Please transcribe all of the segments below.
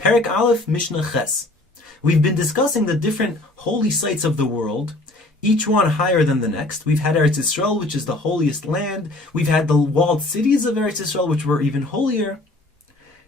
Perek Aleph, Mishna Ches. We've been discussing the different holy sites of the world, each one higher than the next. We've had Eretz Yisrael, which is the holiest land. We've had the walled cities of Eretz Yisrael, which were even holier.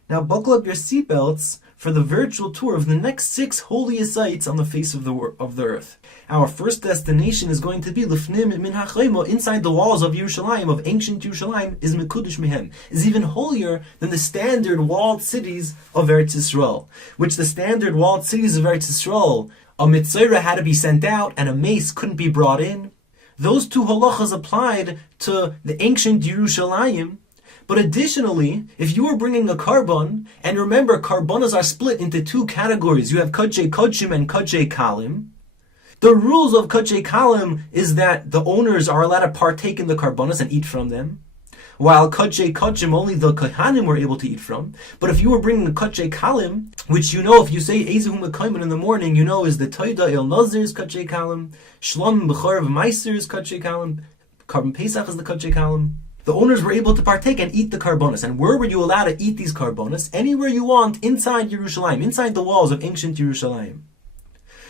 Now buckle up your seatbelts for the virtual tour of the next 6 holiest sites on the face of the earth. Our first destination is going to be Lifnim min ha'chayma, inside the walls of Yerushalayim, of ancient Yerushalayim, is Mekudesh Mehem, is even holier than the standard walled cities of Eretz Yisrael, which the standard walled cities of Eretz Yisrael, a mitzvah had to be sent out and a mace couldn't be brought in. Those 2 halachas applied to the ancient Yerushalayim. But additionally, if you were bringing a carbon, and remember, carbonas are split into 2 categories. You have Kodshei Kodshim and Kodshei Keilim. The rules of Kodshei Keilim is that the owners are allowed to partake in the carbonas and eat from them, while Kodshei Kodshim only the Kohanim were able to eat from. But if you were bringing a Kodshei Keilim, which you know, if you say Ezehu Mekayman in the morning, you know is the Toida El Nazir is Kodshei Keilim, Shlom B'chor of Meiser is Kodshei Keilim, Carbon Pesach is the Kodshei Keilim. The owners were able to partake and eat the carbonas. And where were you allowed to eat these carbonas? Anywhere you want inside Yerushalayim, inside the walls of ancient Yerushalayim.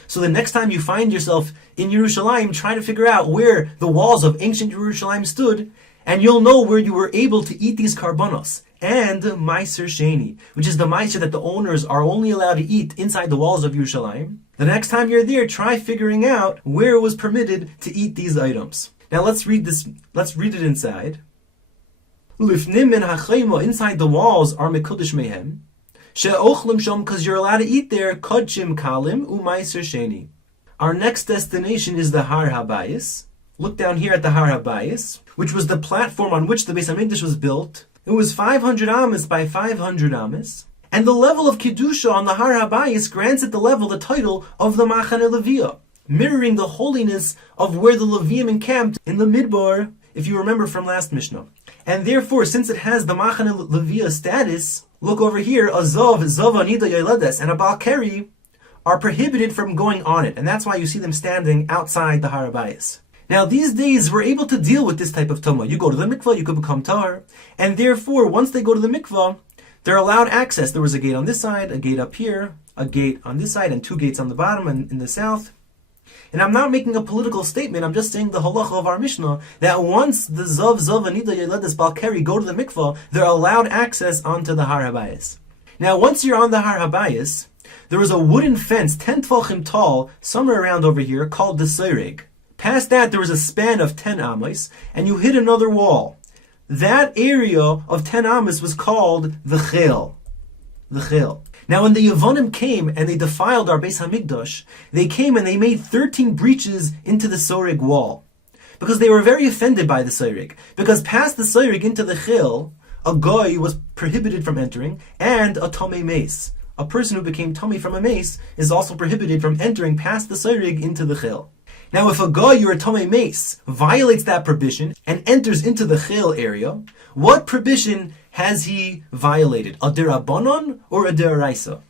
So the next time you find yourself in Yerushalayim, try to figure out where the walls of ancient Yerushalayim stood, and you'll know where you were able to eat these carbonas. And Meiser Sheni, which is the Meiser that the owners are only allowed to eat inside the walls of Yerushalayim. The next time you're there, try figuring out where it was permitted to eat these items. Now let's read this. Let's read it inside. Lifnim min ha'chayma, inside the walls are mekudesh mehem, she'ochlim shom, because you're allowed to eat there, kodshim kalim u'maiser sheni. Our next destination is the Har Habais. Look down here at the Har Habais, which was the platform on which the Beis Hamikdash was built. It was 500 amas by 500 amas, and the level of kedusha on the Har Habais grants it the title of the Machane Leviyah, mirroring the holiness of where the Leviyim encamped in the Midbar, if you remember from last Mishnah. And therefore, since it has the Machane Leviyah status, look over here, a Zav, Anida Yoledes, and a Balkari are prohibited from going on it. And that's why you see them standing outside the Har Habais. Now, these days, we're able to deal with this type of Tumah. You go to the mikvah, you could become Tahar. And therefore, once they go to the mikvah, they're allowed access. There was a gate on this side, a gate up here, a gate on this side, and 2 gates on the bottom and in the south. And I'm not making a political statement, I'm just saying the halacha of our Mishnah, that once the Zav, Anida, Yoledes, Balkari go to the mikvah, they're allowed access onto the Har Habais. Now, once you're on the Har Habais, there is a wooden fence, 10 tvachim tall, somewhere around over here, called the Seireg. Past that, there was a span of 10 amas, and you hit another wall. That area of 10 amas was called the Chel. The Chel. Now, when the Yevonim came and they defiled our Bais Hamikdash, they came and they made 13 breaches into the Soreg wall. Because they were very offended by the Soreg. Because past the Soreg into the Chil, a goy was prohibited from entering, and a Tomei mace. A person who became Tomei from a mace is also prohibited from entering past the Soreg into the Chil. Now, if a goy or a Tomei mace violates that prohibition and enters into the Chil area, what prohibition has he violated? A derabanan or a deraisa?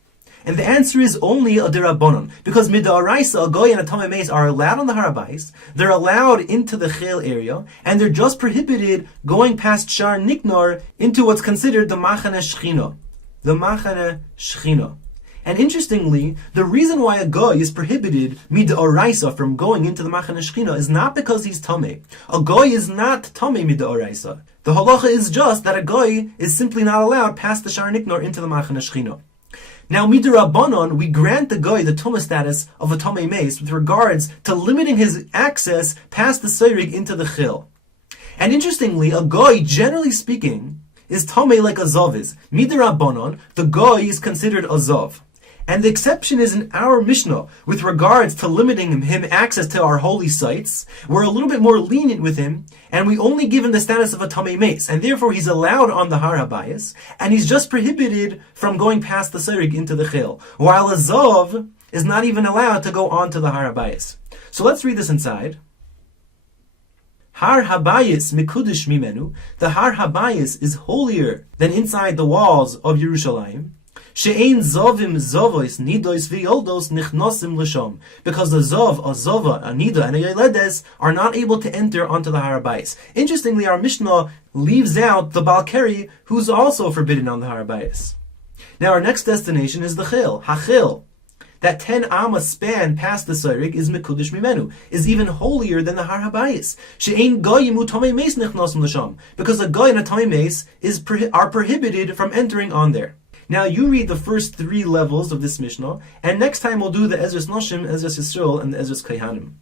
And the answer is only a derabanan, because midaraisa, a goy and a Tomei mace are allowed on the Har Habais, they're allowed into the Chil area, and they're just prohibited going past Shar Niknar into what's considered the Machane Shechina. The Machane Shechina. And interestingly, the reason why a goy is prohibited mid'oraisa from going into the Machane Shechina is not because he's tamei. A goy is not tamei mid'oraisa. The halacha is just that a goy is simply not allowed past the Shar Niknor into the Machane Shechina. Now, midrabanan, we grant the goy the tumah status of a tamei mace with regards to limiting his access past the Seirig into the Chil. And interestingly, a goy, generally speaking, is tamei like a zav is. Midrabanan, the goy is considered a zav. And the exception is in our Mishnah with regards to limiting him access to our holy sites. We're a little bit more lenient with him, and we only give him the status of a Tamei mace, and therefore he's allowed on the Har Habais, and he's just prohibited from going past the Seirig into the Chil, while a Zav is not even allowed to go on to the Har Habais. So let's read this inside. Har Habais mikudesh mimenu, the Har Habais is holier than inside the walls of Yerushalayim. She'ein zovim zovois nidois v'yoldos nichnosim l'shom, because the zov, a zova, a nida, and a yoledes are not able to enter onto the Har Habais. Interestingly, our Mishnah leaves out the Balkari, who's also forbidden on the Har Habais. Now our next destination is the Chil, Hachil. That 10 amma span past the Seirig is Mekudesh Mimenu, is even holier than the Har Habais. She'ein goyim u'tomei meis nichnasim l'sham, because a goy and a tomei meis are prohibited from entering on there. Now you read the first 3 levels of this Mishnah, and next time we'll do the Ezras Noshim, Ezras Yisrael, and the Ezras Kohanim.